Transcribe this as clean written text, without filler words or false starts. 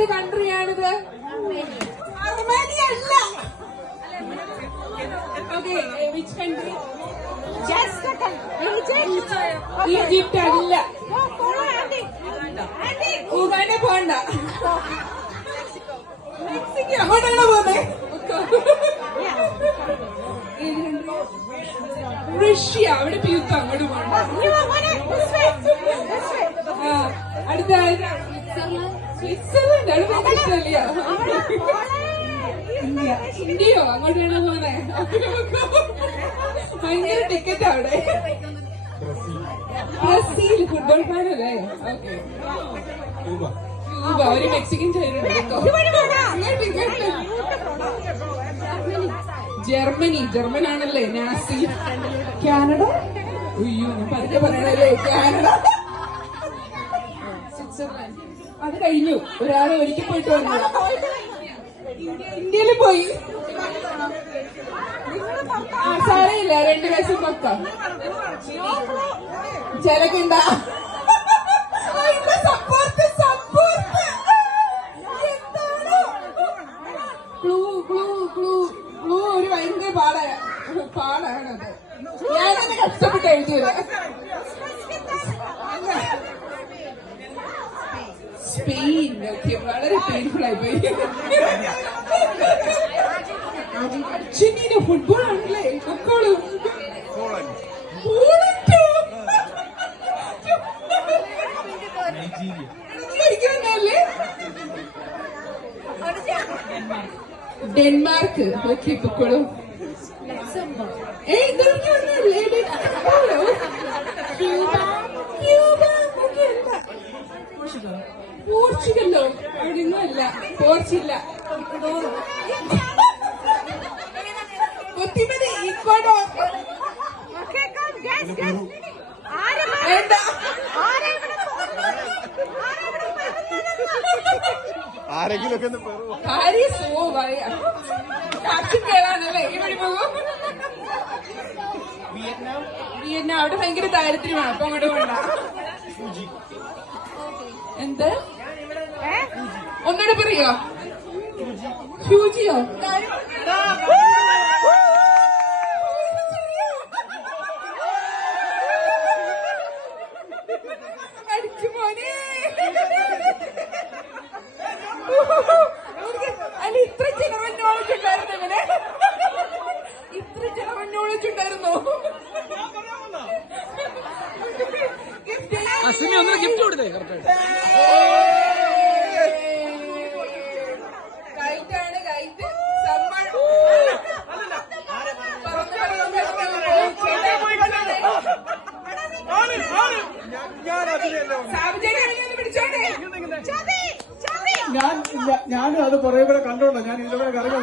ഏത് കൺട്രിയാണിത്? അർമേനിയ അല്ല. Okay, which country? Egypt അല്ല. ഉഗാണ്ട പോണ്ട. മെക്സിക്കോ. അങ്ങോട്ടാണോ പോന്നെ? റഷ്യ. അവിടെ പിയുത്ത അങ്ങോട്ട് പോണ്ട. അടുത്ത സ്വിറ്റ്സർലൻഡ്. അവിടെ ഓസ്ട്രേലിയ. ഇന്ത്യയോ? അങ്ങോട്ടാണോ പോന്നെ? ഭയങ്കര ടിക്കറ്റ് അവിടെ. ബ്രസീൽ. ഫുട്ബോൾ ഫാനല്ലേ? ഓക്കെ. ക്യൂബ. ഒരു മെക്സിക്കൻ ചൈനയുണ്ട്. ജർമ്മനി. ജർമ്മനാണല്ലേ നാസി. കാനഡ. അയ്യോ, ഞാൻ പതുക്കെ പറയണല്ലേ. കാനഡ. സ്വിറ്റ്സർലാൻഡ്. അത് കഴിഞ്ഞു. ഒരാളെ ഒരിക്കൽ പോയിട്ട് വന്നു. ഇന്ത്യയിൽ പോയി. സാരയില്ല, 2 വയസ്സ് പക്ക. ചിലക്കുണ്ട. Support support. ക്ലൂ ക്ലൂ ക്ലൂ ക്ലൂ. ഒരു ഭയങ്കര പാടാണത്. ഞാനത് കഷ്ടപ്പെട്ട് എഴുതിയത്. സ്പെയിൻ. ഓക്കെ, വളരെ പെയിൻഫുൾ ആയി പോയി. അർജന്റീന. ഫുട്ബോൾ ആണല്ലേ? പൊക്കോളൂ. ഡെൻമാർക്ക്. ഓക്കെ, പൊക്കോളൂ. പോർച്ചുഗലോ? അവിടെയൊന്നും അല്ല. പോർച്ചില്ല. കൊത്തിമതി. ഇക്വഡോർ. പാരീസ്. ഓ പറയാ. കാറ്റും കേറാനല്ലേ ഇവിടെ പോകും. വിയറ്റ്നാം. അവിടെ ഭയങ്കര ദാരിദ്ര്യമാണ്. അപ്പൊ അങ്ങോട്ട് വേണ്ട. എന്ത്? ഒന്നുകൂടെ പറയോ? ഫ്യൂജിയോ? അടിക്കുമോനെ. അല്ല, ഇത്ര ജനറൽ നോളജ് ഉണ്ടായിരുന്നു ഇവന്. ഇത്ര ജനറൽ നോളജ് ഉണ്ടായിരുന്നു. ഗിഫ്റ്റ് കൊടുത്തേ. കൈറ്റാണ്. കൈറ്റ്. ഞാനും അത് പുറകെ കൂടെ കണ്ടോളാം. ഞാൻ ഇതിലൂടെ കറങ്ങി